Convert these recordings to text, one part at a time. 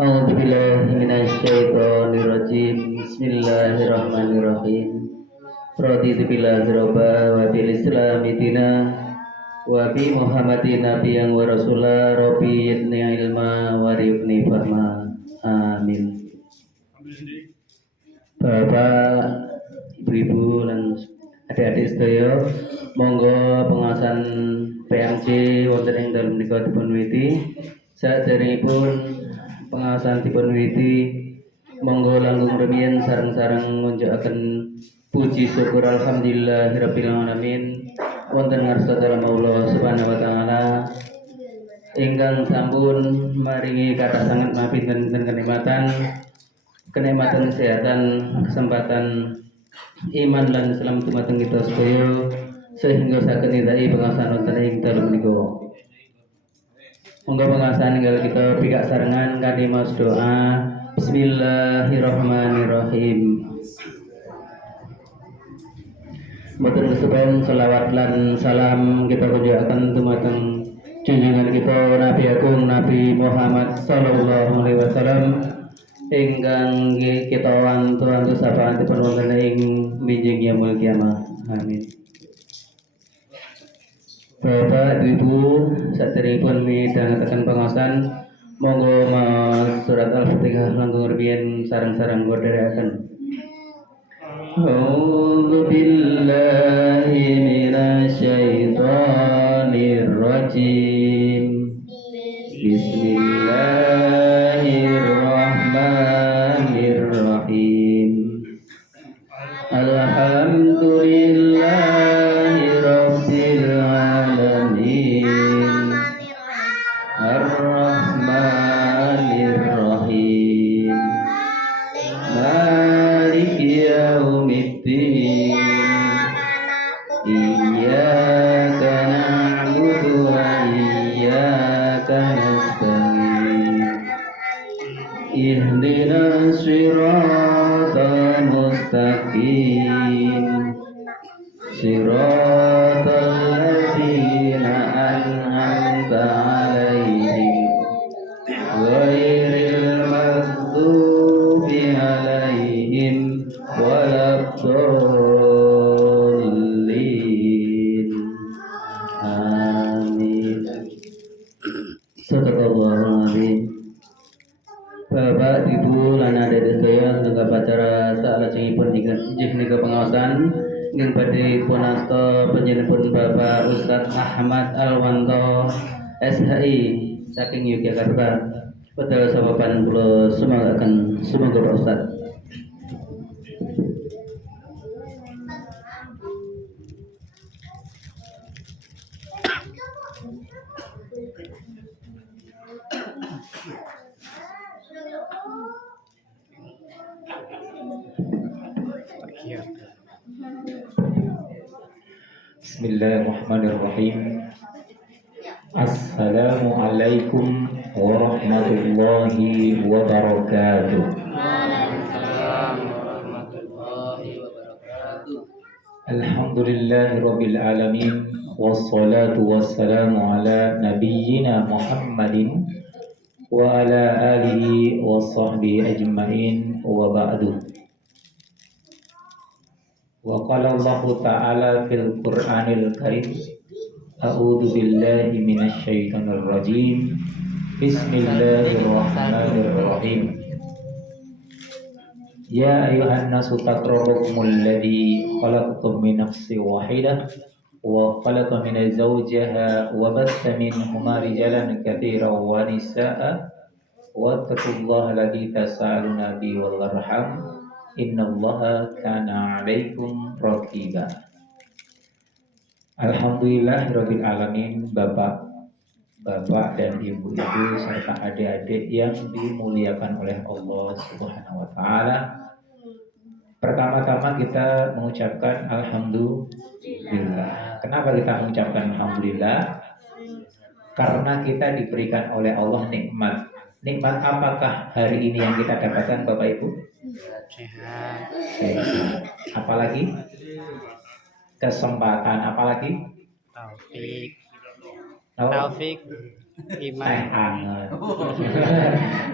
A'udzubillahi minasyaitonirrajim. Bismillahirrahmanirrahim. Raditu billahi rabba wa bil islami dina wa bi Muhammadin nabiyyan wa rasula rabbi yidni ilma wa rifni fahma. Amin. Bapak, ibu-ibu dan adik-adik sedaya, monggo pengawasan PMC wonten ing dalem menika dipunwiwiti. Saderengipun pengawasan dipunwiwiti, monggo langkung rumiyin sareng-sareng ngunjukaken puji syukur alhamdulillahirabbil alamin wonten ngarsa dalem Allah Subhanahu wa taala ingkang sampun maringi kathah sanget mapinten-pinten kenikmatan kesehatan, kesempatan iman lan Islam dumateng kita sedaya sehingga saged nindaki pengawasan wonten ing dalem menika. Monggo pengawasan enggal kita pigak sarengan kanthi maos doa. Bismillahirrahmanirrahim. Mboten kesupen selawat lan salam kita kunjukaken dumateng junjungan kita Nabi Agung Nabi Muhammad sallallahu alaihi wasallam ingkang kita wantu-wantu sapaatipun wonten ing minjing yaumul kiamah. Amin. Bapak, Ibu, saderengipun midhangetaken pengaosan, monggo maos surat Al-Fatihah langkung rumiyin sareng-sareng godherekaken. A'udzu billahi minasyaitonir rajim. Bismillahirrahmanirrahim. Alhamdulillahi rabbil alamin. Ar-Rahmanir Rahim. Maliki yaumiddin. Iyyaka na'budu wa iyyaka nasta'in. Ihdinas siratal mustaqim. Siratal ladzina an'amta 'alaihim ghairil maghdubi 'alaihim waladdallin. Amin. Sadaqallahul azim. Bapak, Ibu, lan adik-adik sedaya tengah acara salajengipun inggih nika pengawasan ingkang badhe punasta panjenenganipun Bapak Ustadz Ahmad Alwanto SHI saking Yogyakarta. Pedal sababan kula sumanggaken sumangga Pak Ustadz. Bismillahirrahmanirrahim. Assalamualaikum warahmatullahi wabarakatuh. Alhamdulillahirabbil alamin wassalatu wassalamu ala nabiyyina Muhammadin wa ala alihi wa sahbihi ajmain wa ba'du. Wa qala Allah ta'ala fil Qur'anil Karim, a'udzu billahi minasyaitonir rajim. Bismillahirrahmanirrahim. Ya ayuhan nasu taqrabukumul ladzi khalaqakum min nafsin wahidah wa khalaqa minha zawjaha wa batha minhuma rijalan katsiran wa nisaa'a wattaqullaha alladzi tasaaluna bihi wal arham innallaha kana 'alaikum raqiba. Alhamdulillahirabbil alamin. Bapak dan ibu-ibu serta adik-adik yang dimuliakan oleh Allah Subhanahu wa taala. Pertama-tama kita mengucapkan alhamdulillah. Kenapa kita mengucapkan alhamdulillah? Karena kita diberikan oleh Allah nikmat. Nikmat apakah hari ini yang kita dapatkan Bapak Ibu? Sehat. Apalagi? Kesempatan, apalagi? Taufik. Oh, Taufik, teh Iman. anget.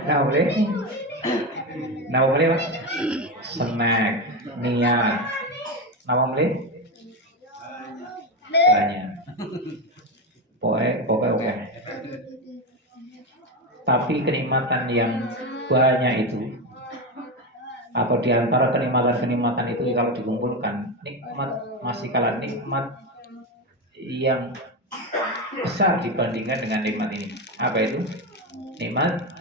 Nah boleh, nah boleh Pak. Snack, niat. Nah boleh, banyak. Pokoknya oke. Tapi kenikmatan yang banyak itu atau di antara kenikmatan-kenikmatan itu kalau dikumpulkan nikmat masih kalah nikmat yang besar dibandingkan dengan nikmat ini. Apa itu? Nikmat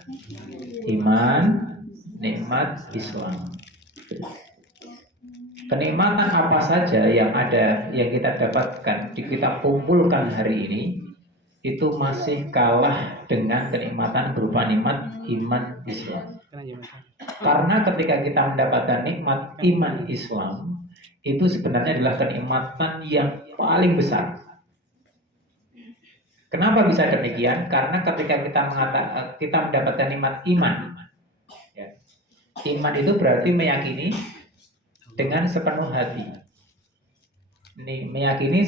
iman, nikmat Islam. Kenikmatan apa saja yang ada yang kita dapatkan, kita kumpulkan hari ini itu masih kalah dengan kenikmatan berupa nikmat iman Islam. Karena ketika kita mendapatkan nikmat iman Islam itu sebenarnya adalah kenikmatan yang paling besar. Kenapa bisa demikian? Karena ketika kita mendapatkan nikmat iman, ya, iman itu berarti meyakini dengan sepenuh hati. Ini meyakini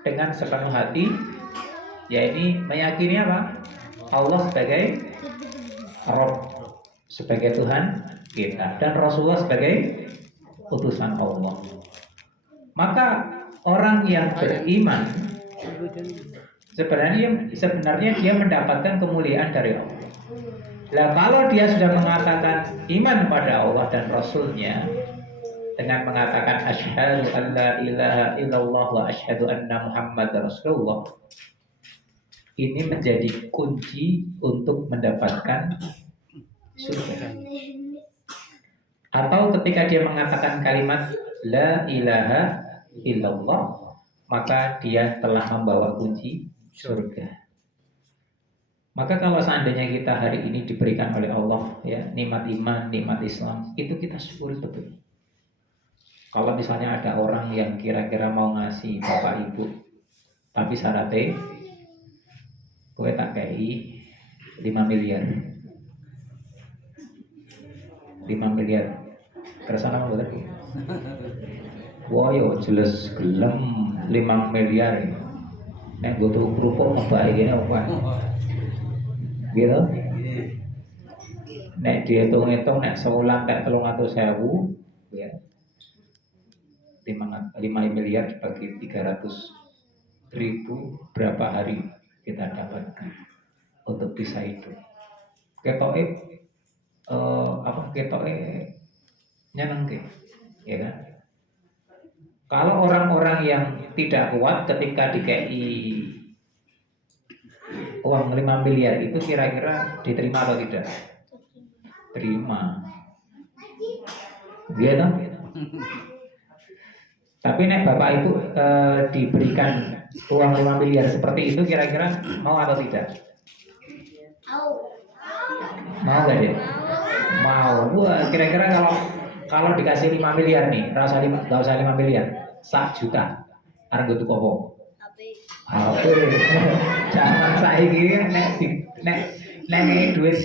dengan sepenuh hati, ya ini meyakini apa? Allah sebagai Rabb, sebagai Tuhan kita, dan Rasulullah sebagai utusan Allah. Maka orang yang beriman sebenarnya dia mendapatkan kemuliaan dari Allah. Nah, kalau dia sudah mengatakan iman pada Allah dan Rasulnya dengan mengatakan asyhadu an la ilaha illallah wa asyhadu anna Muhammadar Rasulullah, ini menjadi kunci untuk mendapatkan surga. Atau ketika dia mengatakan kalimat la ilaha illallah, maka dia telah membawa kunci surga. Maka kalau seandainya kita hari ini diberikan oleh Allah ya nikmat iman, nikmat Islam, itu kita syukuri betul. Kalau misalnya ada orang yang kira-kira mau ngasih bapak ibu, tapi syaratnya gue tak kei 5 miliar. 5 miliar. Kersana boleh. Wah yo jelas gelem 5 miliar. Nek gue tuh kerupuk apa ini apa? Gitu. Nek dihitung-hitung nek sebulan tak 300.000 ya. 5 miliar dibagi 300.000 berapa hari kita dapatkan untuk bisa itu. Ketoke ketoke nyenengke, ya kan? Kalau orang-orang yang tidak kuat ketika dikei uang 5 miliar itu kira-kira diterima atau tidak? Terima. Gitu. Tapi nek bapak itu diberikan uang 5 miliar seperti itu kira-kira mau atau tidak? Mau gak dia? Mau. Wah, kira-kira kalau dikasih 5 miliar nih, gak usah 5 miliar, 1 juta. Arep tuku apa? HP. Jangan saiki nek duit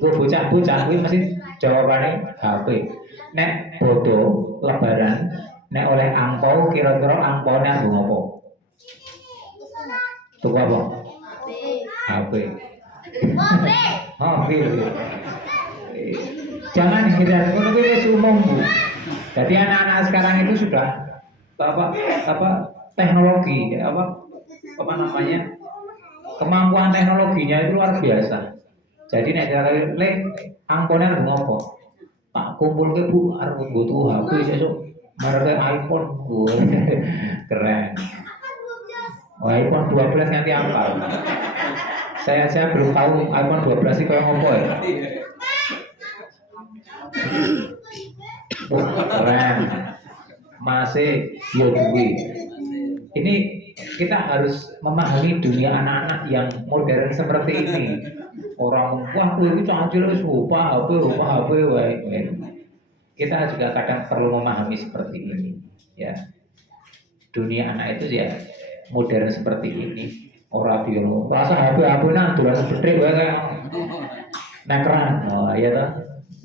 gue bocah-bocah kuwi mesti jawabane HP. Nek bodoh lebaran, nek oleh angpau kira-kira angpaune nggo ngopo? Tuku apa? HP. Mobil. Jangan hindar, itu wis umum Bu. Jadi anak-anak sekarang itu sudah teknologi, apa namanya, kemampuan teknologinya itu luar biasa. Jadi nek le angpone arep ngopo? Tak kumpul ke Bu, arep butuh HP sesuk merek iPhone. Keren. Oh, iPhone 12 nanti apa? Saya belum tahu iPhone 12 itu kayak ngopo ya. Keren. Masih yo kuwi. Ini kita harus memahami dunia anak-anak yang modern seperti ini. Orang wah kuwi cancil wis lupa HP wae. Kita juga kadang perlu memahami seperti ini, ya. Dunia anak itu ya modern seperti ini. Ora biyo rasa HP nang dolan bedhek wae kayak nekran. Oh iya toh.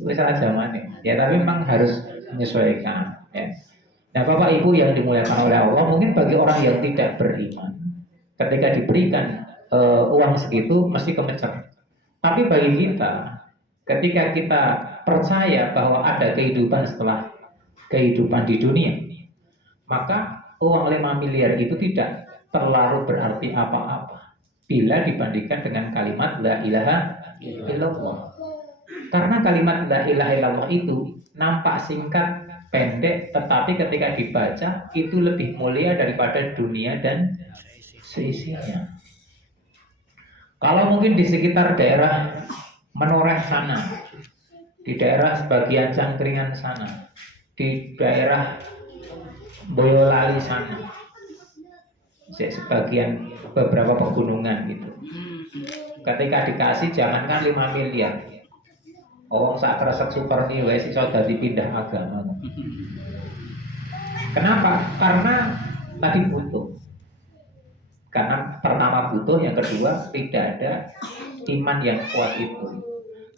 Wis zamane. Ya tapi memang harus menyesuaikan, ya. Nah, Bapak Ibu yang dimuliakan oleh Allah, mungkin bagi orang yang tidak beriman, ketika diberikan uang segitu mesti kemecer. Tapi bagi kita, ketika kita percaya bahwa ada kehidupan setelah kehidupan di dunia, maka uang 5 miliar itu tidak terlalu berarti apa-apa bila dibandingkan dengan kalimat la ilaha illallah. Karena kalimat la ilaha illallah itu nampak singkat, pendek, tetapi ketika dibaca itu lebih mulia daripada dunia dan seisinya. Kalau mungkin di sekitar daerah Menoreh sana, di daerah sebagian Cangkringan sana, di daerah Boyolali sana, sebagian beberapa pegunungan gitu. Ketika dikasih jangankan 5 miliar, oh sak kresek super nih wes iso dadi pindah agama. Kenapa? Karena tadi butuh. Karena pertama butuh, yang kedua tidak ada iman yang kuat itu.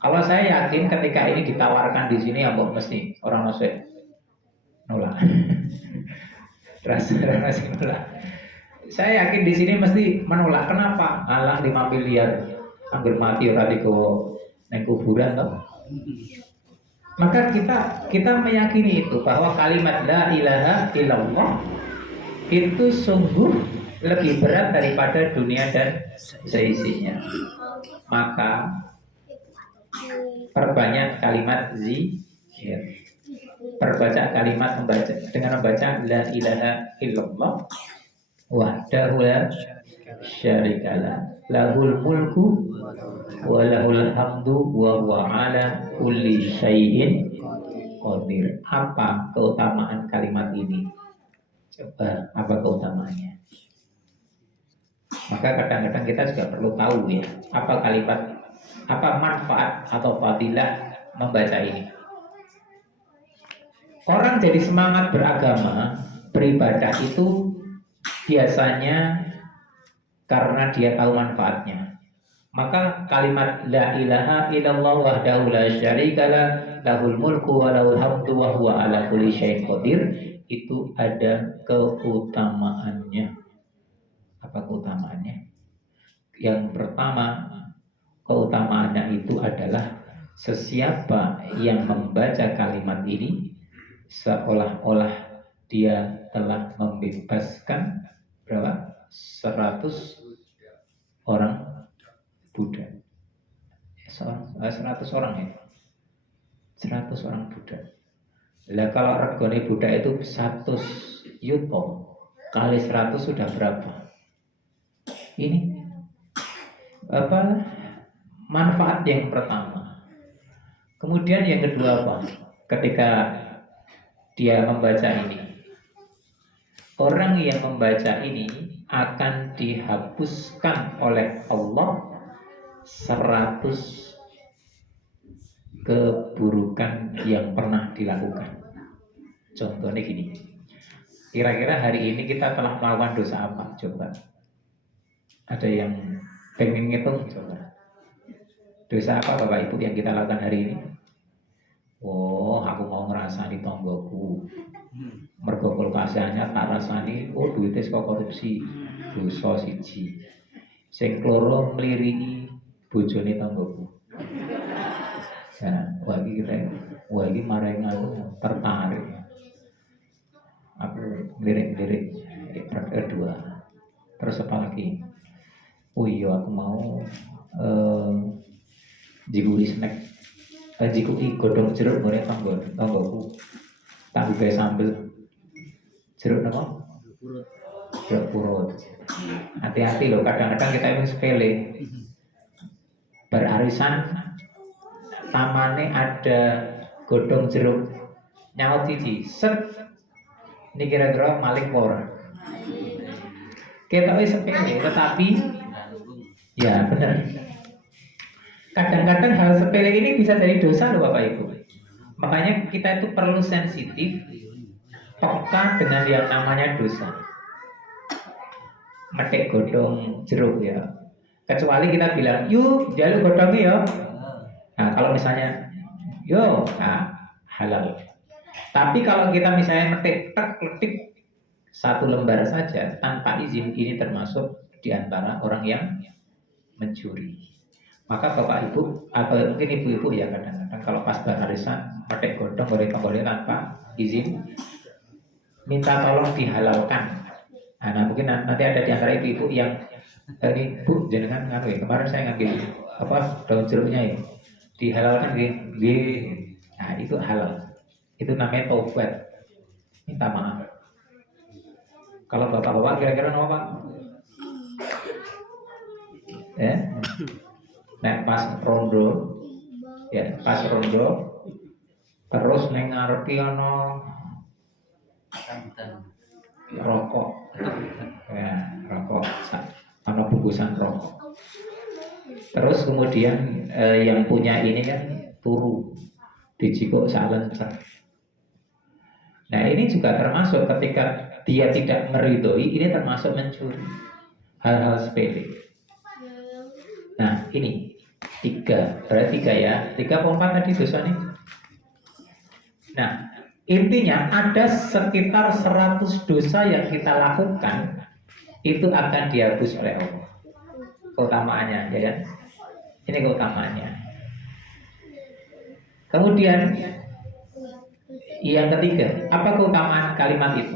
Kalau saya yakin ketika ini ditawarkan di sini ya mesti orang nolak. Rasa nolak. Saya yakin di sini mesti menolak. Kenapa? Alah 5 miliar hampir mati orang di neng kuburan toh. Maka kita meyakini itu bahwa kalimat la ilaha illallah itu sungguh lebih berat daripada dunia dan seisinya. Maka perbanyak kalimat zikir. Perbaca kalimat dengan membaca la ilaha illallah wahdahu la syarikalah lahul mulku wa lahul hamdu wa huwa ala kulli syai'in qadir. Apa keutamaan kalimat ini? Coba, apa keutamaannya? Maka kadang-kadang kita juga perlu tahu ya, apa kalimat, apa manfaat atau fadilah membaca ini. Orang jadi semangat beragama, beribadah itu biasanya karena dia tahu manfaatnya. Maka kalimat la ilaha illallah wahdahu la syarikalah lahul mulku wa lahul hamdu wa huwa ala kulli syai'in qadir itu ada keutamaannya. Apa keutamaannya? Yang pertama, keutamaannya itu adalah sesiapa yang membaca kalimat ini seolah-olah dia telah membebaskan berapa? 100 orang Buddha. 100 orang ya. 100 orang Buddha. Lah kalau regane Buddha itu 100 yuto kali 100 sudah berapa? Ini apa manfaat yang pertama. Kemudian yang kedua apa? Ketika dia membaca ini, orang yang membaca ini akan dihapuskan oleh Allah 100 keburukan yang pernah dilakukan. Contohnya gini, kira-kira hari ini kita telah melakukan dosa apa? Coba. Ada yang pengen ngitung coba. Dosa apa Bapak Ibu yang kita lakukan hari ini? Oh, aku mau ngerasani tonggoku. Mergo kulkasane tak rasani, oh duitnya kok korupsi. Dosa siji. Sing kloro mliriki bojone tonggoku. Ya, wah iki maring aku tertarik. Aku lirik-lirik kedua. Terus apa lagi? Oh iya aku mau jikui snack, jikui godong jeruk goreng tanggoku, tak gawe sambel jeruk apa? Jeruk purut. Hati-hati loh, kadang-kadang kita emang sepele. Berarisan, tamane ada godong jeruk, nyaut cici, set, ini kira-kira maling pora. Kita sepele, tetapi ya benar. Kadang-kadang hal sepele ini bisa jadi dosa loh Bapak Ibu. Makanya kita itu perlu sensitif, peka dengan yang namanya dosa. Metik godong jeruk ya. Kecuali kita bilang, yuk jaluk godongnya ya. Nah kalau misalnya, yuk, nah, halal. Tapi kalau kita misalnya metik, letik 1 lembar saja tanpa izin, ini termasuk di antara orang yang mencuri. Maka bapak ibu atau mungkin ibu-ibu ya kadang-kadang kalau pas barisan pakai godong boleh tanpa izin minta tolong dihalalkan. Nah mungkin nanti ada di antara ibu-ibu yang ini bu jangan ngaruh ya kemarin saya ngambil apa daun jeruknya ya dihalalkan gini. Nah itu halal, itu namanya taubat, minta maaf. Kalau bapak-bapak kira-kira apa pak? Ya, nah pas rondo, ya pas rondo, terus neng ngarepi ono rokok, ya rokok, ono bungkusan rokok. Terus kemudian yang punya ini kan turu, dijikuk salencer. Nah ini juga termasuk ketika dia tidak meridhoi, ini termasuk mencuri hal-hal sepele. Nah ini berarti 3 ya, 3 atau 4 tadi dosanya. Nah intinya ada sekitar 100 dosa yang kita lakukan itu akan dihapus oleh Allah. Keutamaannya ya kan? Ini keutamaannya. Kemudian yang ketiga, apa keutamaan kalimat itu?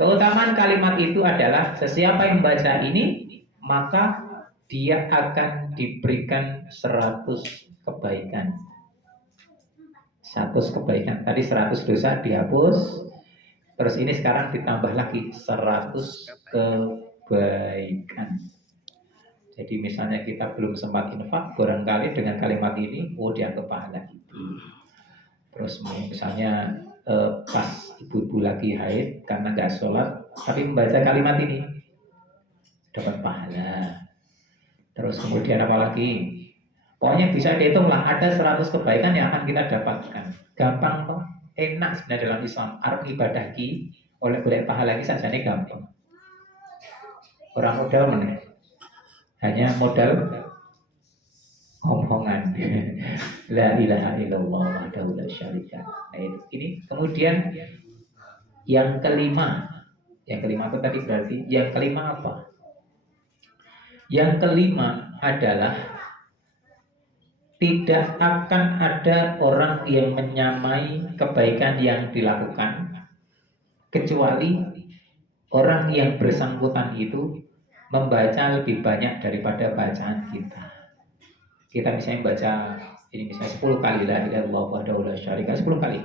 Keutamaan kalimat itu adalah sesiapa yang membaca ini maka dia akan diberikan 100 kebaikan. 100 kebaikan. Tadi 100 dosa dihapus. Terus ini sekarang ditambah lagi 100 kebaikan. Jadi misalnya kita belum sempat infak, barangkali dengan kalimat ini, dianggap pahala. Terus misalnya pas ibu-ibu lagi haid karena nggak sholat, tapi membaca kalimat ini dapat pahala. Terus kemudian apa lagi? Pokoknya bisa dihitung lah, ada 100 kebaikan yang akan kita dapatkan. Gampang kok, enak sebenarnya dalam Islam. Arti ibadah ki, oleh boleh pahala ki saja ini gampang. Orang modal mana? Hanya modal omongan. La ilaha illallah wahdahu la syarika. Nah, ini kemudian yang kelima itu tadi berarti yang kelima apa? Yang kelima adalah tidak akan ada orang yang menyamai kebaikan yang dilakukan kecuali orang yang bersangkutan itu membaca lebih banyak daripada bacaan kita. Kita misalnya baca ini misalnya 10 kali la ilaha illallah wahdahu la syarika 10 kali.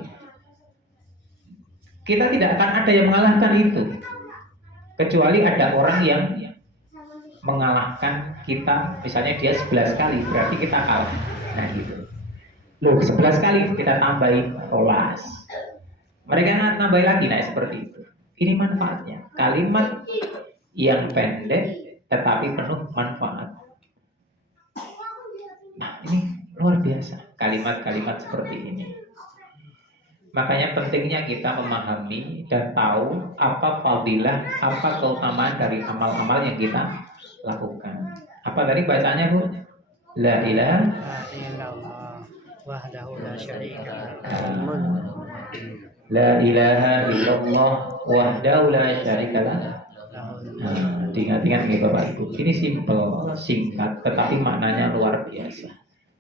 Kita tidak akan ada yang mengalahkan itu. Kecuali ada orang yang mengalahkan kita, misalnya dia 11 kali, berarti kita kalah. Nah gitu. Loh 11 kali kita tambahin 12. Mereka nambahin lagi, nah seperti itu. Ini manfaatnya. Kalimat yang pendek tetapi penuh manfaat. Nah ini luar biasa kalimat-kalimat seperti ini. Makanya pentingnya kita memahami dan tahu apa fadilah, apa keutamaan dari amal-amal yang kita lakukan. Apa tadi bacanya Bu? La ilaha illallah wahdahu la syarika La ilaha illallah wahdahu la syarika lah. Nah, diingat-ingat nih Bapak Ibu. Ini simpel, singkat, tetapi maknanya luar biasa.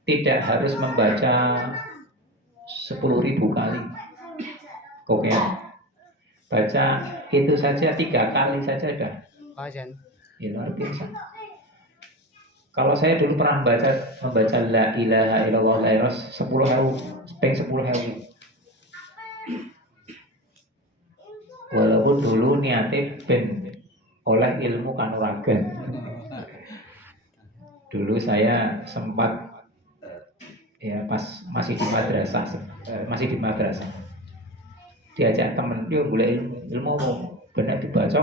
Tidak harus membaca 10.000 kali. Oke, baca itu saja 3 kali saja dah. Ya, luar biasa. Kalau saya dulu pernah membaca la ilaha illallah la ilaha 10.000. Walaupun dulu niatnya ben oleh ilmu kanuragan. Dulu saya sempat ya pas masih di madrasah diajak temen dia boleh ilmu benar dibaca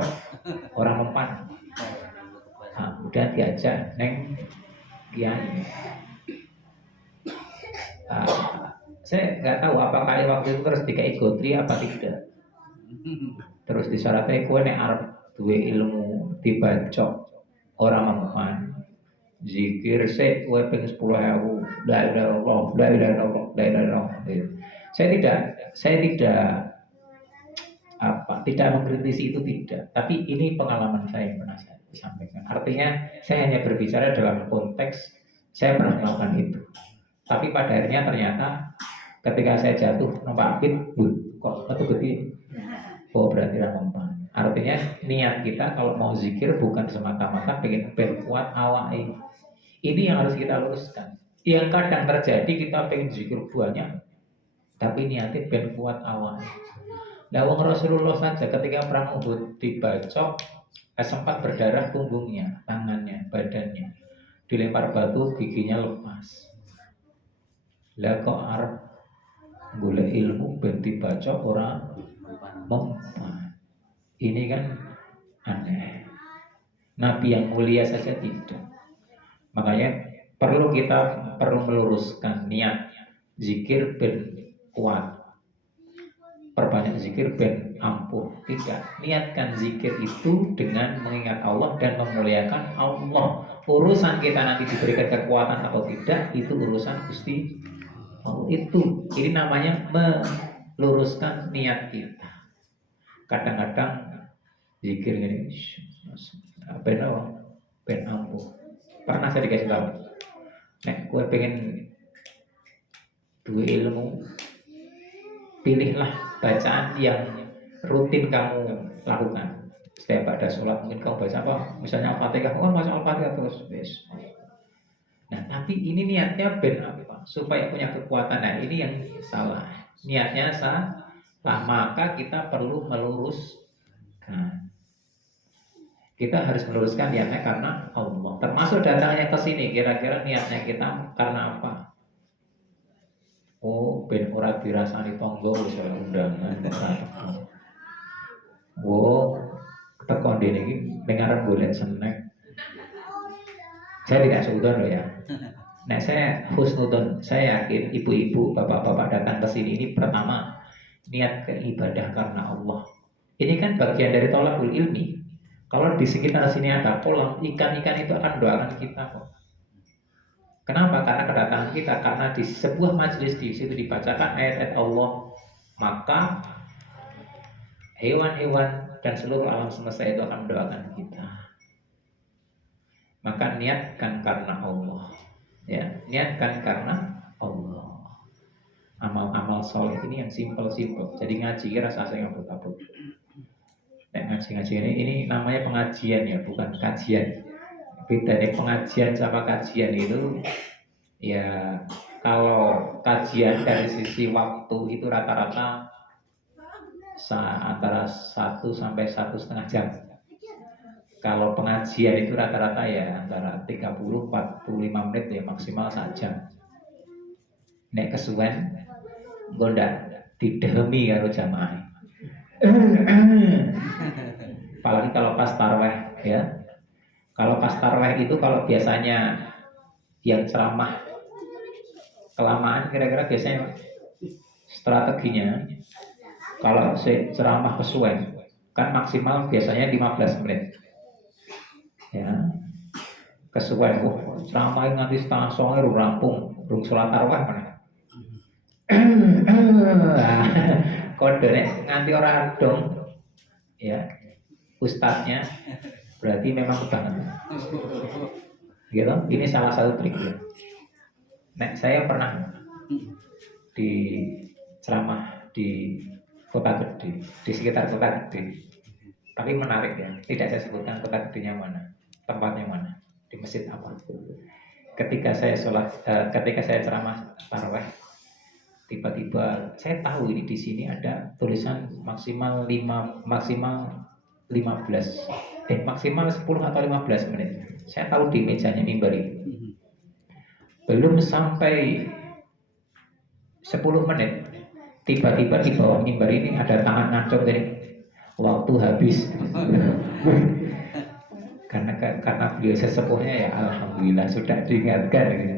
orang mempan. Nah, udah diajak neng kiai. Saya nggak tahu apakah waktu itu terus dikai gotri apa tidak. Terus disyaratnya kue nek arep duwe ilmu dibaca orang mempan. Zikir saya kue peng 10.000 la ilaha illallah la ilaha illallah la ilaha illallah. Saya tidak mengkritisi itu tidak, tapi ini pengalaman saya yang pernah saya. disampaikan. Artinya saya hanya berbicara dalam konteks saya pernah melakukan itu. Tapi pada akhirnya ternyata ketika saya jatuh numpak pit, kok metu gede. Oh berarti ramempan. Artinya niat kita kalau mau zikir bukan semata-mata pengen kuat awake. Ini yang harus kita luruskan. Yang kadang terjadi kita pengen zikir banyak, tapi niatnya ben kuat awake. Nah, wong Rasulullah saja ketika perang Uhud dibacok, sempat berdarah punggungnya, tangannya, badannya. Dilempar batu, giginya lepas. Lah kok arep golek ilmu ben dibacok ora mempan. Ini kan aneh. Nabi yang mulia saja tidak. Makanya perlu meluruskan niat zikir ben kuat. Perbanyak zikir ben ampuh. Tidak, niatkan zikir itu dengan mengingat Allah dan memuliakan Allah. Urusan kita nanti diberikan kekuatan atau tidak itu urusan Gusti Allah. Itu ini namanya meluruskan niat kita. Kadang-kadang zikir gini ben ampuh. Pernah saya dikasih tahu, nek gue pengen dua ilmu, pilihlah bacaan yang rutin kamu lakukan. Setiap ada sholat mungkin kamu baca apa? Misalnya Al-Fatihah, baca Al-Fatihah terus. Nah, tapi ini niatnya ben apa? Supaya punya kekuatan. Nah, ini yang salah. Niatnya salah, maka kita perlu meluruskan. Kita harus meluruskan niatnya karena Allah. Termasuk datangnya ke sini, kira-kira niatnya kita karena apa? Oh, ben ora dirasani tonggo wis undangan. Oh, tekon dene iki ning arep golek snack. Saya tidak seudon loh ya. Nah, saya husnudon. Saya yakin ibu-ibu, bapak-bapak datang ke sini ini pertama niat beribadah karena Allah. Ini kan bagian dari tolakul ilmi. Kalau di sekitar sini ada kolam, ikan-ikan itu akan doakan kita kok. Kenapa? Karena kedatangan kita, karena di sebuah majelis di situ dibacakan ayat-ayat Allah, maka hewan-hewan dan seluruh alam semesta itu akan mendoakan kita. Maka niatkan karena Allah, ya, niatkan karena Allah. Amal-amal soleh ini yang simpel-simpel. Jadi ngaji rasa saya ngabut-ngabut. Ngaji-ngaji ini namanya pengajian ya, bukan kajian. Beda nih pengajian sama kajian itu ya, kalau kajian dari sisi waktu itu rata-rata antara 1 sampai 1,5 jam. Kalau pengajian itu rata-rata ya antara 30-45 menit ya, maksimal 1 jam. Nek kesuwen gondak didehemi karo jamaah. Apalagi kalau pas tarawih ya. Kalau pas tarawih itu kalau biasanya yang ceramah kelamaan, kira-kira biasanya strateginya kalau ceramah kesuwen kan maksimal biasanya 15 menit ya, kesuwen ceramah nanti setengah songo rampung, belum sholat tarawih mana kode nganti orang dong ya ustadznya, berarti memang kebangetan. Gitu. Ini salah satu trik ya. Nah, saya pernah di ceramah di kota gede, di sekitar kota gede. Tapi menarik ya, tidak saya sebutkan kota gedenya mana, tempatnya mana, di masjid apa. Ketika saya ketika saya ceramah tarawih, tiba-tiba saya tahu ini di sini ada tulisan maksimal 10 atau 15 menit. Saya tahu di mejanya mimbar itu. Belum sampai 10 menit, tiba-tiba di bawah mimbar ini ada tangan ngacung dari waktu habis. karena beliau sesepuhnya ya, alhamdulillah sudah diingatkan gitu.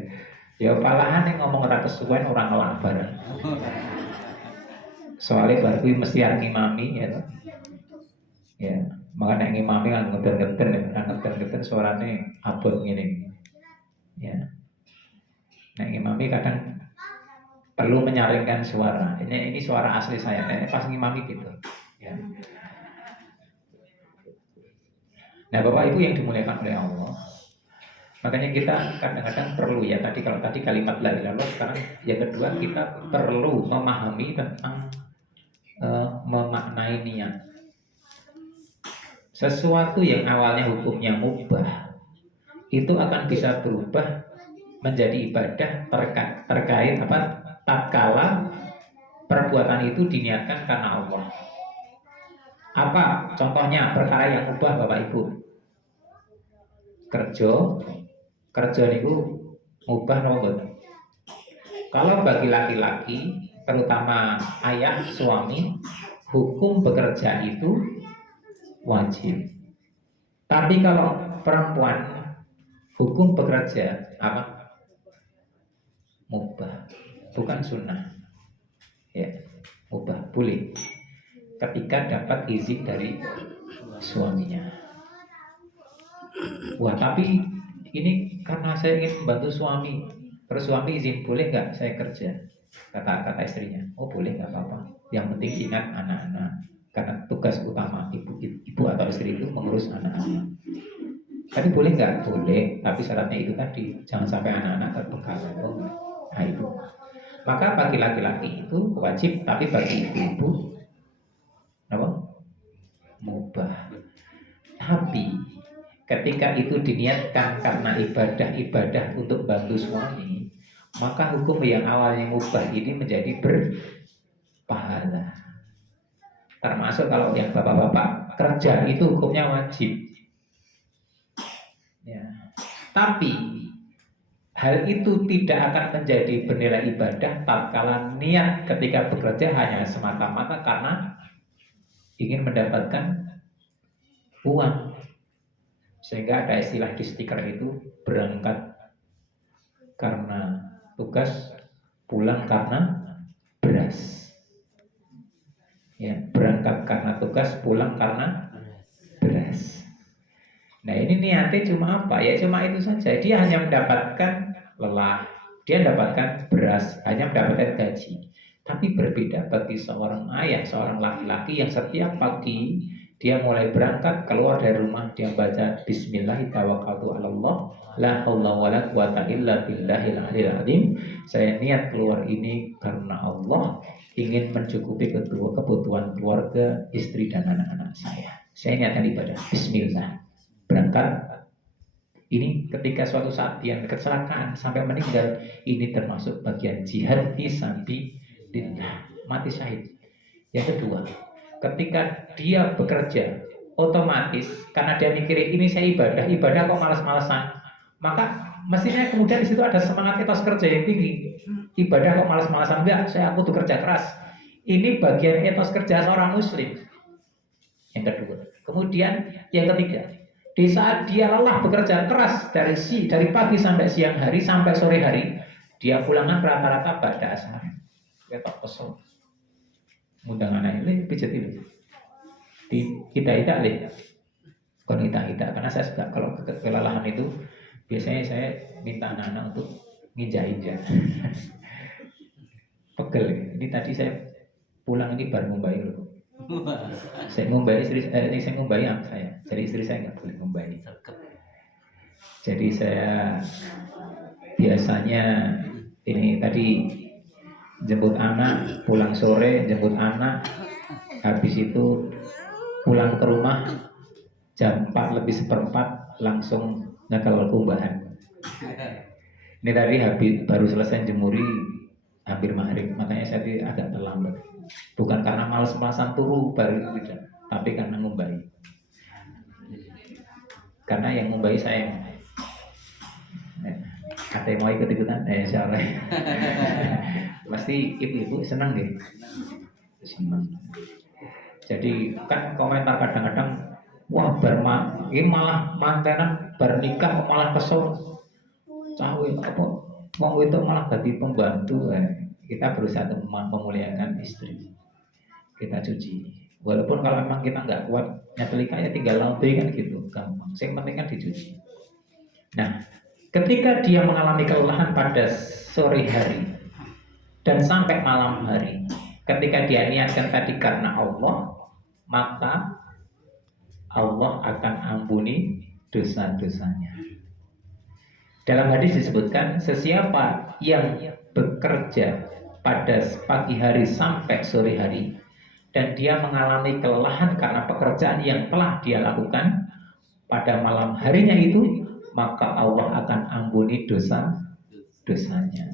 Ya palahan yang ngomong ora kesuwen orang ngelabar. Soalnya baru mesti yang ngimami ya. Ya, makanya ngimami kan ngeden suaranya abot gini. Ya. Nah, ngimami kadang perlu menyaringkan suara. Ini suara asli saya. Ini pas ngimami gitu. Ya. Nah, Bapak Ibu yang dimuliakan oleh Allah, makanya kita kadang-kadang perlu ya kalau tadi kalimat la ilaha illallah, sekarang yang kedua kita perlu memahami tentang memaknai niat. Sesuatu yang awalnya hukumnya mubah itu akan bisa berubah menjadi ibadah terkait apa? Tatkala perbuatan itu diniatkan karena Allah. Apa contohnya perkara yang mubah Bapak Ibu? Kerja niku mubah napa? Kalau bagi laki-laki, terutama ayah suami, hukum bekerja itu wajib. Tapi kalau perempuan, hukum bekerja apa? Mubah, bukan sunnah. Ya, mubah, boleh. Ketika dapat izin dari suaminya. Wah, tapi ini karena saya ingin membantu suami. Terus suami izin, boleh nggak saya kerja? Kata istrinya, oh boleh, nggak apa-apa. Yang penting ingat anak-anak. Karena tugas utama ibu atau istri itu mengurus anak-anak. Tapi boleh nggak? Boleh. Tapi syaratnya itu tadi, jangan sampai anak-anak terbengkalai. Oh, nah itu. Maka bagi laki-laki itu wajib, tapi bagi ibu-ibu apa? Mubah. Tapi ketika itu diniatkan karena ibadah untuk bantu suami, maka hukum yang awalnya mubah ini menjadi berpahala. Termasuk kalau yang bapak-bapak kerja itu hukumnya wajib. Ya. Tapi hal itu tidak akan menjadi bernilai ibadah tatkala niat ketika bekerja hanya semata-mata karena ingin mendapatkan uang. Sehingga ada istilah di stiker itu berangkat karena tugas, pulang karena beras. Ya, berangkat karena tugas, pulang karena beras. Nah, ini niatnya cuma apa? Ya cuma itu saja. Dia hanya mendapatkan lelah, dia mendapatkan beras, hanya mendapatkan gaji. Tapi berbeda bagi seorang ayah, seorang laki-laki yang setiap pagi dia mulai berangkat keluar dari rumah, dia baca Bismillah tawakkaltu 'alallah la haula wala quwata illa billahil aliyil azim. Saya niat keluar ini karena Allah, ingin mencukupi kebutuhan keluarga, istri dan anak-anak saya. Saya niatkan ibadah Bismillah. Berangkat. Ini ketika suatu saat dia kecelakaan sampai meninggal, ini termasuk bagian jihad fisabilillah, mati syahid. Yang kedua, ketika dia bekerja, otomatis karena dia mikirin ini saya ibadah kok malas-malasan, maka mestinya kemudian di situ ada semangat etos kerja yang tinggi. Ibadah kok malas-malasan, enggak, aku tuh kerja keras. Ini bagian etos kerja seorang muslim. Yang kedua, kemudian yang ketiga, di saat dia lelah bekerja keras dari pagi sampai siang hari sampai sore hari, dia pulangan rata-rata pada asar. Ketok kesel. Ngundang anak ini pijet itu. Kita leh. Kon kita karena saya suka kalau kelelahan itu biasanya saya minta anak-anak untuk nginjak-injak. Pegel. Ini tadi saya pulang ini baru membayar loh. Saya ngumbai saya ngumbai anak saya. Jadi istri saya nggak boleh ngumbai. Jadi saya biasanya ini tadi jemput anak, pulang sore jemput anak, habis itu pulang ke rumah jam 4:04 langsung nakal kumbahan. Ini tadi baru selesai jemuri hampir maghrib, makanya saya agak terlambat. Bukan karena malas-malasan turu baru tidak, tapi karena ngumbai. Karena yang ngumbai saya. Katanya mau ikut-ikutan, insyaallah. Pasti ibu-ibu senang deh. Senang. Jadi kan komentar kadang-kadang, wah ini malah mantenan bernikah malah kesel. Cawe apa? Mau itu malah jadi pembantu. Kita berusaha memuliakan istri. Kita cuci. Walaupun kalau memang kita nggak kuat nyetrika ya tinggal laundry kan gitu, gampang. Yang penting kan dicuci. Nah, ketika dia mengalami kelelahan pada sore hari dan sampai malam hari, ketika dia niatkan tadi karena Allah, maka Allah akan ampuni dosa-dosanya. Dalam hadis disebutkan, sesiapa yang bekerja pada pagi hari sampai sore hari dan dia mengalami kelelahan karena pekerjaan yang telah dia lakukan pada malam harinya itu, maka Allah akan ampuni dosa-dosanya.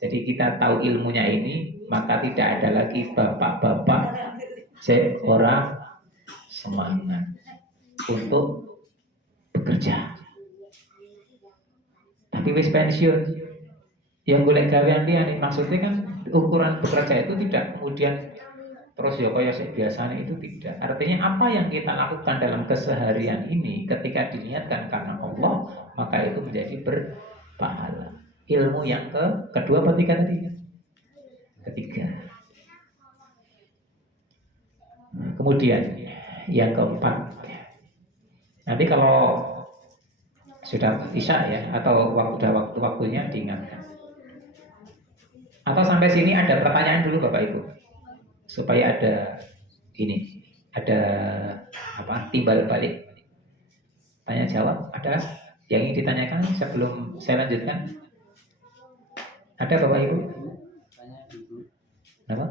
Jadi kita tahu ilmunya ini, maka tidak ada lagi bapak-bapak cek orang semangat untuk bekerja. Tapi wis pensiun, yang boleh gawean dia nih, maksudnya kan ukuran bekerja itu tidak kemudian terus ya kayak biasanya, itu tidak. Artinya apa yang kita lakukan dalam keseharian ini ketika diniatkan karena Allah, maka itu menjadi berpahala. Ilmu yang kedua apa ketiga tadi? Ketiga. Kemudian yang keempat, nanti kalau sudah isya ya, atau waktunya diingatkan. Atau sampai sini ada pertanyaan dulu Bapak Ibu, supaya ada ini, ada timbal balik, tanya jawab. Ada yang ingin ditanyakan sebelum saya lanjutkan? Ada Bapak Ibu? Apa?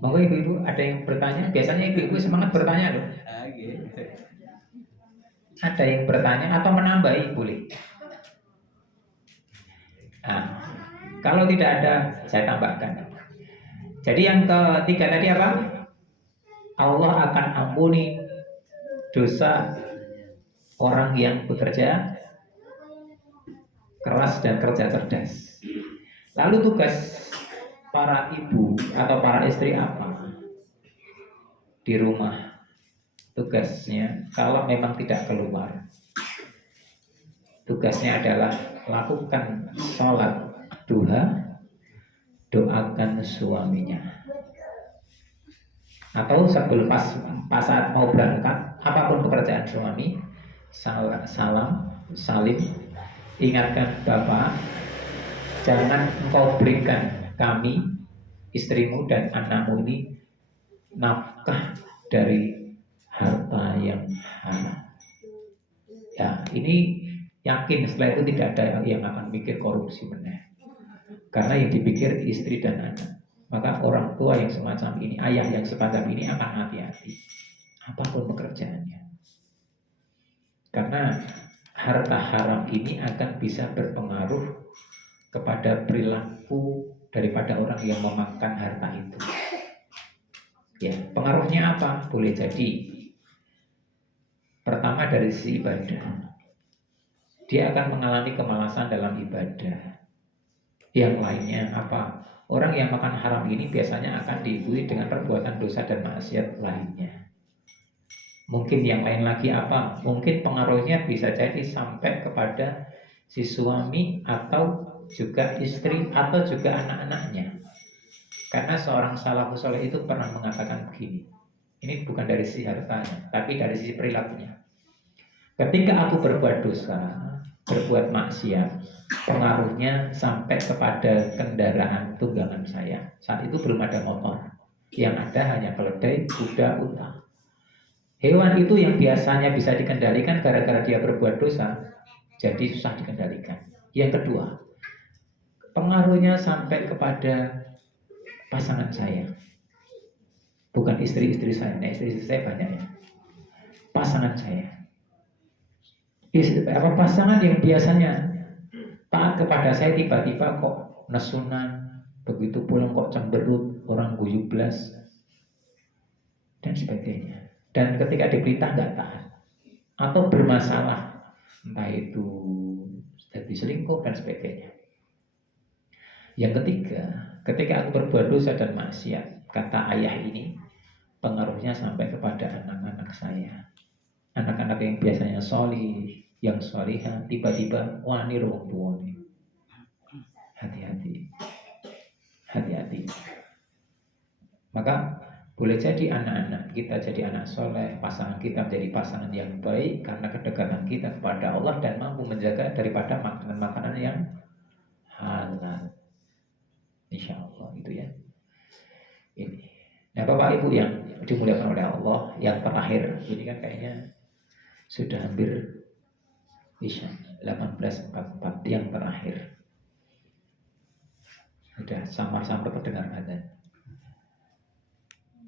Monggo ibu-ibu, ada yang bertanya? Biasanya ibu-ibu semangat bertanya loh. Ada yang bertanya atau menambahi boleh. Nah, kalau tidak ada, saya tambahkan. Jadi yang ketiga tadi apa? Allah akan ampuni dosa orang yang bekerja keras dan kerja cerdas. Lalu tugas para ibu atau para istri apa di rumah? Tugasnya, kalau memang tidak keluar, tugasnya adalah lakukan sholat duha, doakan suaminya. Atau sebelum pas saat mau berangkat, apapun pekerjaan suami, salim, ingatkan Bapak, jangan engkau berikan kami, istrimu dan anakmu ini nafkah dari harta yang haram. Ya, ini yakin setelah itu tidak ada yang akan mikir korupsi benar. Karena yang dipikir istri dan anak. Maka orang tua yang semacam ini, ayah yang semacam ini akan hati-hati apapun pekerjaannya. Karena harta haram ini akan bisa berpengaruh kepada perilaku daripada orang yang memakan harta itu. Ya, pengaruhnya apa? Boleh jadi pertama dari sisi ibadah, dia akan mengalami kemalasan dalam ibadah. Yang lainnya apa? Orang yang makan haram ini biasanya akan diikuti dengan perbuatan dosa dan maksiat lainnya. Mungkin yang lain lagi apa? Mungkin pengaruhnya bisa jadi sampai kepada si suami atau juga istri atau juga anak-anaknya. Karena seorang salafus saleh itu pernah mengatakan begini. Ini bukan dari sisi hartanya, tapi dari sisi perilakunya. Ketika aku berbuat dosa, berbuat maksiat, pengaruhnya sampai kepada kendaraan tunggangan saya. Saat itu belum ada motor, yang ada hanya keledai, kuda, unta. Hewan itu yang biasanya bisa dikendalikan gara-gara dia berbuat dosa, jadi susah dikendalikan. Yang kedua, pengaruhnya sampai kepada pasangan saya. Bukan istri-istri saya, istri-istri saya banyak ya. Pasangan saya. Pasangan yang biasanya taat kepada saya tiba-tiba kok nesunan, begitu pulang kok cemberut, orang guyub blas, dan sebagainya. Dan ketika diperintah nggak taat atau bermasalah, entah itu jadi selingkuh dan sebagainya. Yang ketiga, ketika aku berbuat dosa dan maksiat, kata ayah ini, pengaruhnya sampai kepada anak-anak saya. Anak-anak yang biasanya solih, yang solihah, tiba-tiba wani ruang tuane. Hati-hati, hati-hati. Maka boleh jadi anak-anak kita jadi anak soleh, pasangan kita menjadi pasangan yang baik karena kedekatan kita kepada Allah dan mampu menjaga daripada makanan-makanan yang halal. Insya Allah itu ya. Ini. Nah Bapak Ibu yang dimuliakan oleh Allah. Yang terakhir ini kan kayaknya sudah hampir Isya 18.44 yang terakhir. Sudah sama-sama terdengar azan.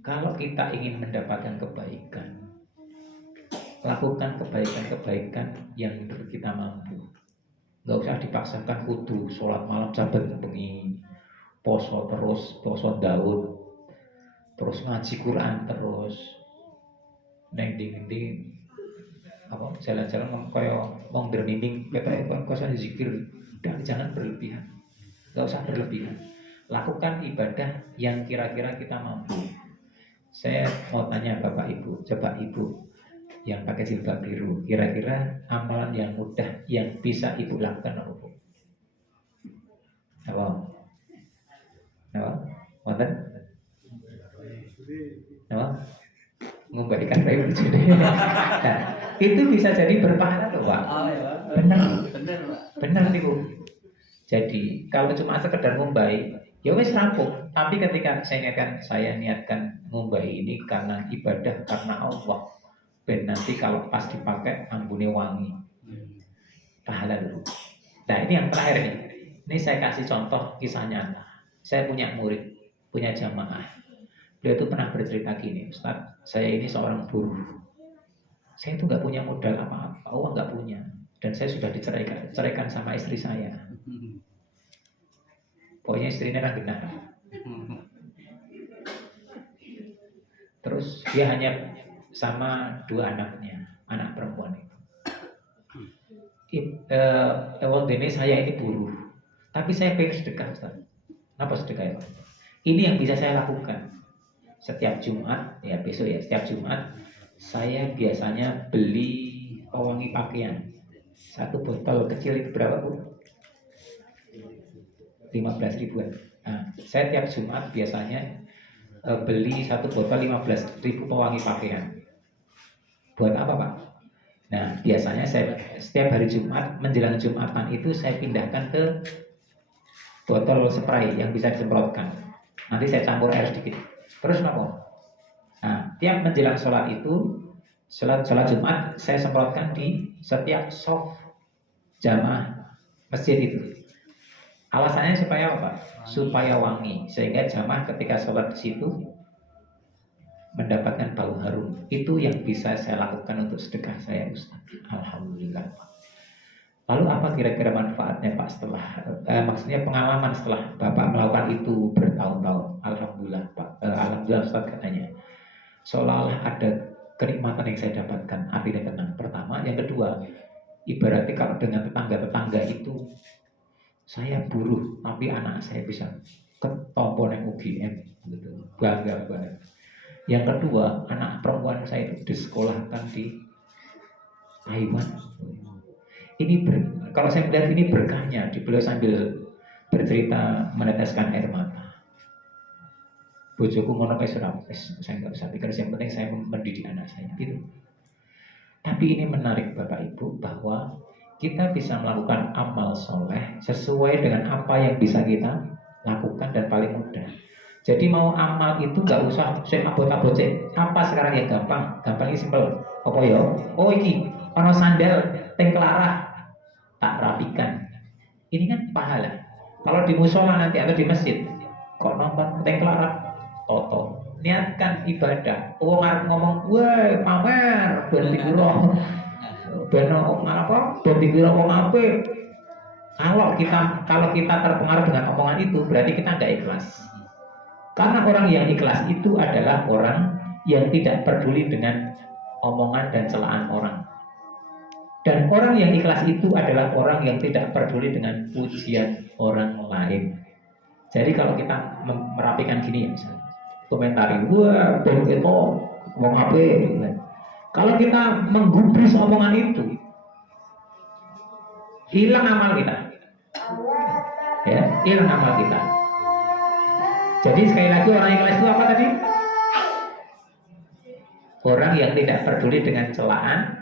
Kalau kita ingin mendapatkan kebaikan, lakukan kebaikan-kebaikan yang menurut kita mampu. Gak usah dipaksakan kudu sholat malam saben bengi, poso terus, poso daun, terus ngaji Quran terus, neng ding apa jalan-jalan kayak wong bermiming ketok kosan zikir. Udah, jangan berlebihan. Gak usah berlebihan. Lakukan ibadah yang kira-kira kita mampu. Saya mau tanya Bapak Ibu, coba Ibu yang pakai jilbab biru, kira-kira amalan yang mudah yang bisa Ibu lakukan apa? Apa? Apa? Wonten? Apa? Ngembalikan raya jadi. Nah, itu bisa jadi berpahala loh Pak. Benar nih Bu. Jadi kalau cuma sekedar ngumbai, ya wes rampung. Tapi ketika saya niatkan ngumbai ini karena ibadah, karena Allah, ben nanti kalau pas dipakai ambune wangi, pahala dulu. Nah ini yang terakhir nih. Ini saya kasih contoh kisah nyata. Saya punya murid, punya jamaah. Beliau itu pernah bercerita gini, Ustaz, saya ini seorang buruh. Saya itu nggak punya modal apa-apa, uang nggak punya. Dan saya sudah diceraikan sama istri saya. Pokoknya istrinya kan benar. Terus dia hanya sama 2 anaknya, anak perempuan itu. Ini saya ini buruh, tapi saya pengen sedekah, Ustaz. Kenapa sedekah ya? Ini yang bisa saya lakukan. Setiap Jumat, ya besok ya, setiap Jumat saya biasanya beli pewangi pakaian. 1 botol kecil itu berapa Bu? 15 ribuan. Nah, saya tiap Jumat biasanya beli 1 botol 15 ribu pewangi pakaian. Buat apa Pak? Nah biasanya saya setiap hari Jumat menjelang Jumatan itu saya pindahkan ke botol spray yang bisa disemprotkan. Nanti saya campur air sedikit. Terus apa? Nah tiap menjelang sholat itu, sholat Jumat saya semprotkan di setiap shaf jamaah masjid itu. Alasannya supaya apa? Supaya wangi, sehingga jamaah ketika sholat di situ mendapatkan bau harum. Itu yang bisa saya lakukan untuk sedekah saya, Ustaz. Alhamdulillah. Lalu apa kira-kira manfaatnya Pak setelah maksudnya pengalaman setelah Bapak melakukan itu bertahun-tahun? Alhamdulillah Pak. Alhamdulillah Ustaz katanya. Seolah-olah ada kenikmatan yang saya dapatkan, artinya tenang. Pertama, yang kedua, ibaratnya kalau dengan tetangga-tetangga itu saya buruh, tapi anak saya bisa ketompo neng UGM, gitu. Bangga banget. Yang kedua, anak perempuan saya itu disekolahkan di Taiwan. Ini kalau saya melihat ini berkahnya, beliau sambil bercerita meneteskan air mata. Bojoku ngono kae saya nggak usah pikir, yang penting saya mendidik anak saya gitu. Tapi ini menarik Bapak Ibu bahwa kita bisa melakukan amal soleh sesuai dengan apa yang bisa kita lakukan dan paling mudah. Jadi mau amal itu nggak usah saya abot-abot apa sekarang yang gampang ini simpel. Apa ya? Oh iki ono sandal teng kelarah tak rapikan. Ini kan pahala. Kalau di musola nanti atau di masjid kok nonton teng kelarah toto. Niatkan ibadah. Oh ngomong, "Wah, pamer ben dikira." Beno apa? Ben dikira wong apik. Kalau kita terpengaruh dengan omongan itu berarti kita nggak ikhlas. Karena orang yang ikhlas itu adalah orang yang tidak peduli dengan omongan dan celaan orang. Dan orang yang ikhlas itu adalah orang yang tidak peduli dengan pujian orang lain. Jadi kalau kita merapikan gini ya misalnya, komentari, "Wah, ben itu wong apik." Kalau kita menggubris omongan itu, hilang amal kita. Ya, hilang amal kita. Jadi sekali lagi orang ikhlas itu apa tadi? Orang yang tidak peduli dengan celaan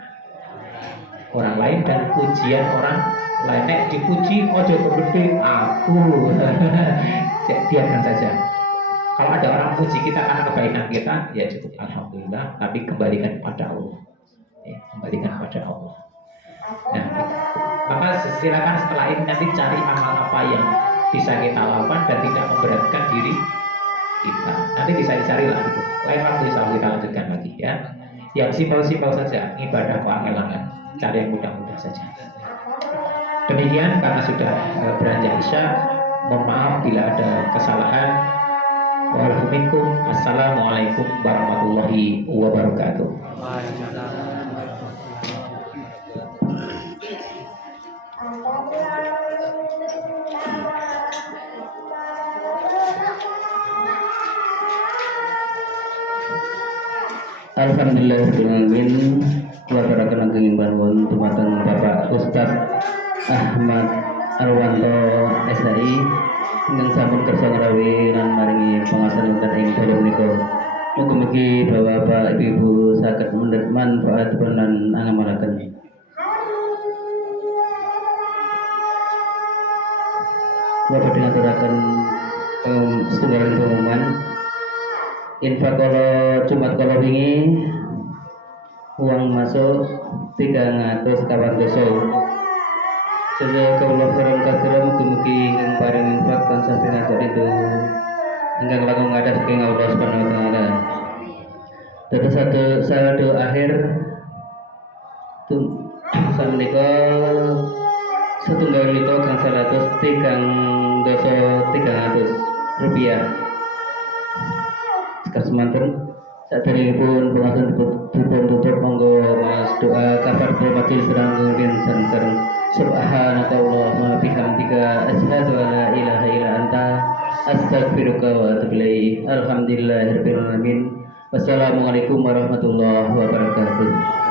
orang lain dan pujian orang lain. Nek dipuji ojo kebetulan aku. Biarkan saja. Kalau ada orang puji kita karena kebaikan kita, ya cukup alhamdulillah. Tapi kembalikan kepada Allah. Ya, kembalikan kepada Allah. Nah, maka silakan setelah ini nanti cari amal apa yang bisa kita lakukan dan tidak memberatkan diri kita. Nanti bisa dicari lah itu. Lain waktu insya Allah kita lanjutkan lagi ya. Yang simpel-simpel saja, ibadah angel-angel. Cari yang mudah-mudah saja. Demikian karena sudah beranjak isya. Mohon maaf bila ada kesalahan. Assalamualaikum warahmatullahi wabarakatuh. Alhamdulillahirrahmanirrahim. Wabarakatuh kenging bangun tumatan Bapak Ustaz Ahmad Alwanto SHI ingkang sampun kersa ngrawuhi lan maringi pangasan wonten ing dalem menika. Mugi-mugi Bapak Ibu saged mendhet manfaat lan angamalaken. Bapak diaturaken setunggal pengumuman infak kalau Jumat kalau wingi uang masuk 300 kawan doso. Saja kalau orang kafir mugi-mugi ingkang paring infak tansah pinantuk itu ingkang langkung ngadas saking Allah Subhanahu wa taala. Dados saldo akhir samenika setunggal menika gangsal atus 300 rupiah. Semanten saderengipun pengajian dipun tutup monggo mas doa kabar majelis seranggung dinten sareng subhanaka allahumma bihamdika asyhadu an la ilaha illa anta astaghfiruka wa atubu ilaik. Alhamdulillahirabbil alamin. Wassalamualaikum warahmatullahi wabarakatuh.